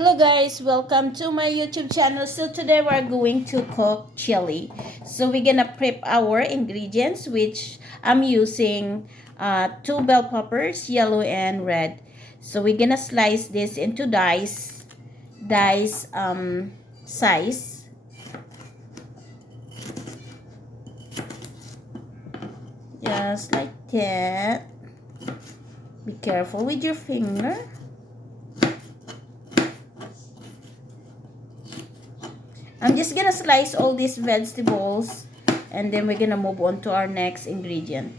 Hello guys, welcome to my YouTube channel. So today we're going to cook chili. So we're gonna prep our ingredients, which I'm using two bell peppers, yellow and red. So we're gonna slice this into dice size. Just like that. Be careful with your finger. I'm just gonna slice all these vegetables and then we're gonna move on to our next ingredient.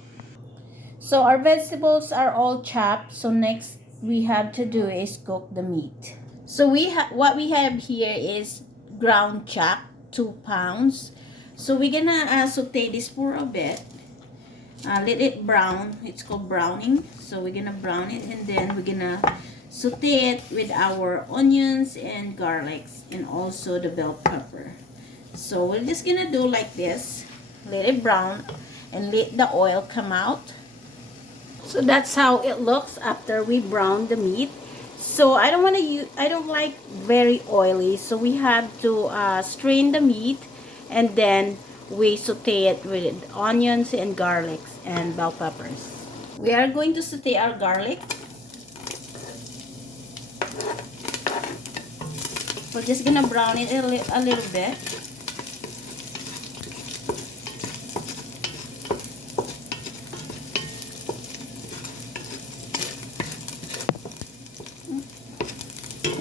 So our vegetables are all chopped. So next we have to do is cook the meat. So what we have here is ground chuck, 2 pounds. So we're gonna saute this for a bit. Let it brown. It's called browning. So we're gonna brown it and then we're gonna saute it with our onions and garlics and also the bell pepper. So we're just gonna do like this. Let it brown and let the oil come out. So that's how it looks after we brown the meat. So I don't want to use, I don't like very oily. So we have to strain the meat and then we saute it with onions and garlics and bell peppers. We are going to saute our garlic. We're just gonna brown it a little bit.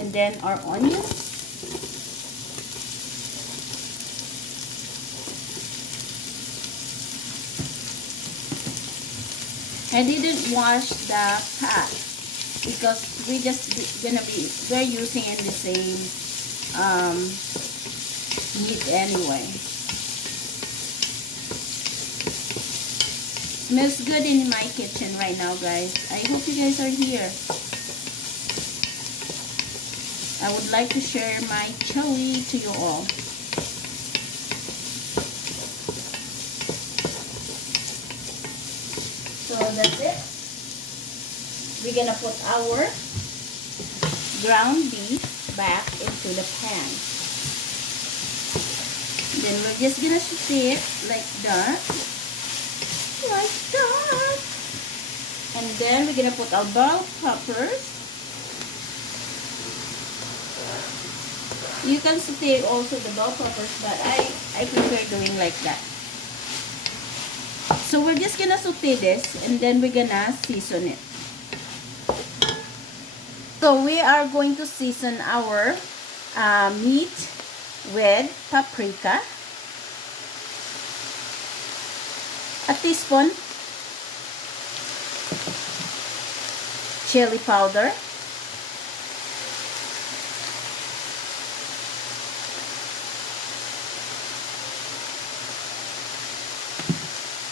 And then our onions. I didn't wash the pot because we're using in the same meat anyway. Smells good in my kitchen right now, guys. I hope you guys are here. I would like to share my chili to you all. So that's it. We're gonna put our ground beef back into the pan. Then we're just gonna saute it like that. Like that. And then we're gonna put our bell peppers. You can saute also the bell peppers, but I prefer doing like that. So we're just gonna saute this and then we're gonna season it. So we are going to season our meat with paprika, a teaspoon chili powder,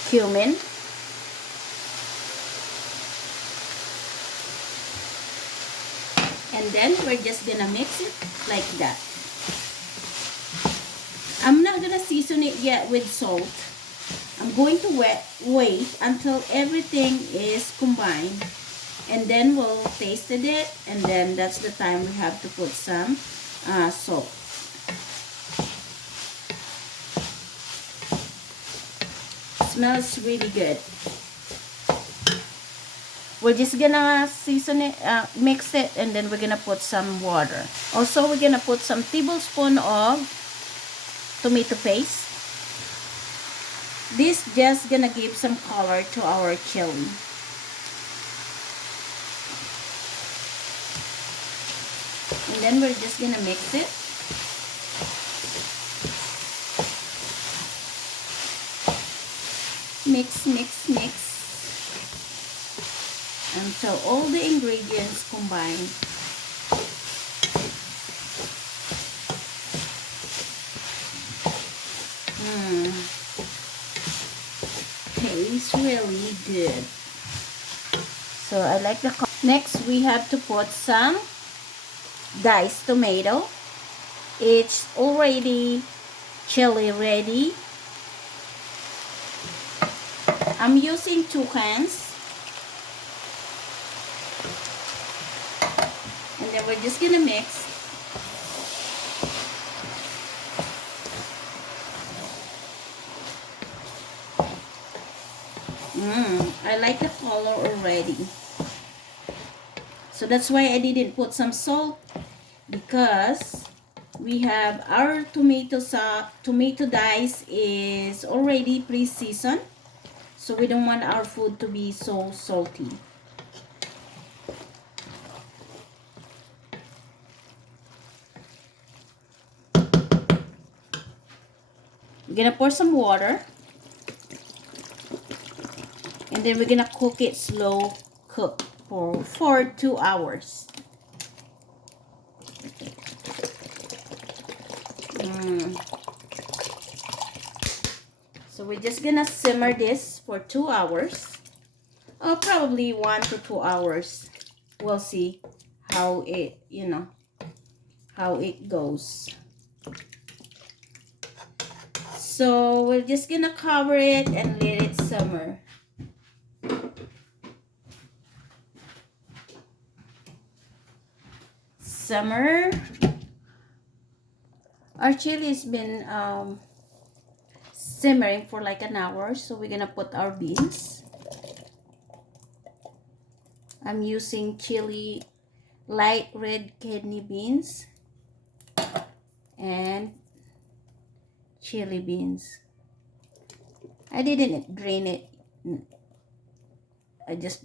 cumin, and then we're just gonna mix it like that. I'm not gonna season it yet with salt. I'm going to wait until everything is combined and then we'll taste it and then that's the time we have to put some salt. Smells really good. We're just gonna season it, mix it, and then we're gonna put some water. Also, we're gonna put some tablespoon of tomato paste. This just gonna give some color to our chili. And then we're just gonna mix it. Mix, mix, mix. Until all the ingredients combine. Tastes really good. So I like the color. Next we have to put some diced tomato. It's already chili ready. I'm using 2 cans. And then we're just gonna mix I like the color already. So that's why I didn't put some salt, because we have our tomato dice is already pre-seasoned. So we don't want our food to be so salty. We're gonna pour some water. And then we're gonna cook it slow cook for 2 hours. So we're just gonna simmer this for 2 hours. Oh, probably 1 to 2 hours. We'll see how it, how it goes. So we're just gonna cover it and let it simmer. Simmer. Our chili has been simmering for like an hour, so we're gonna put our beans. I'm using chili light red kidney beans and chili beans. I didn't drain it. I just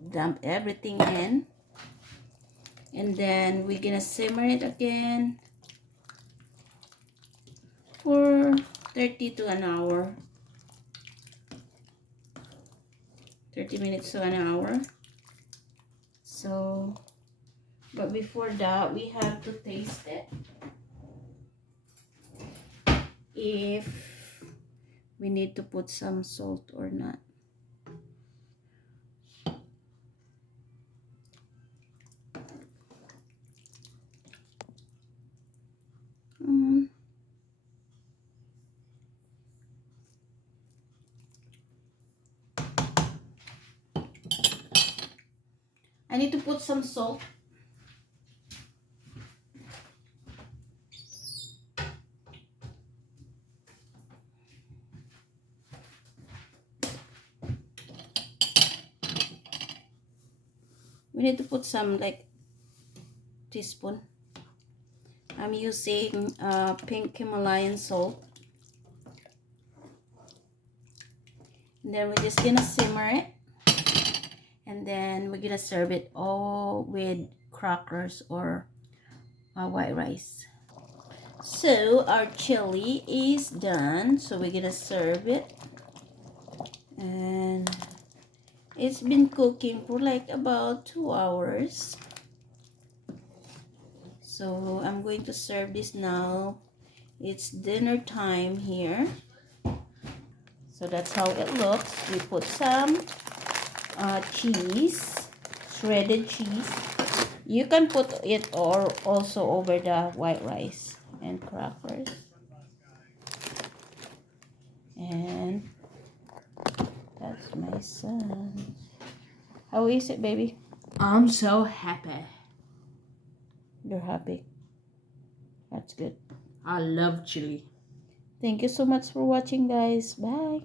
dumped everything in. And then we're gonna simmer it again for 30 to an hour. 30 minutes to an hour. So, but before that, we have to taste it. If we need to put some salt or not. I need to put some salt. We need to put some, like, teaspoon. I'm using pink Himalayan salt. And then we're just gonna simmer it. And then we're gonna serve it all with crackers or white rice. So our chili is done. So we're gonna serve it. And it's been cooking for like about 2 hours. So I'm going to serve this now. It's dinner time here. So that's how it looks. We put some cheese, shredded cheese. You can put it or also over the white rice and crackers. And that's my son. How is it, baby? I'm so happy. You're happy. That's good. I love chili. Thank you so much for watching, guys. Bye.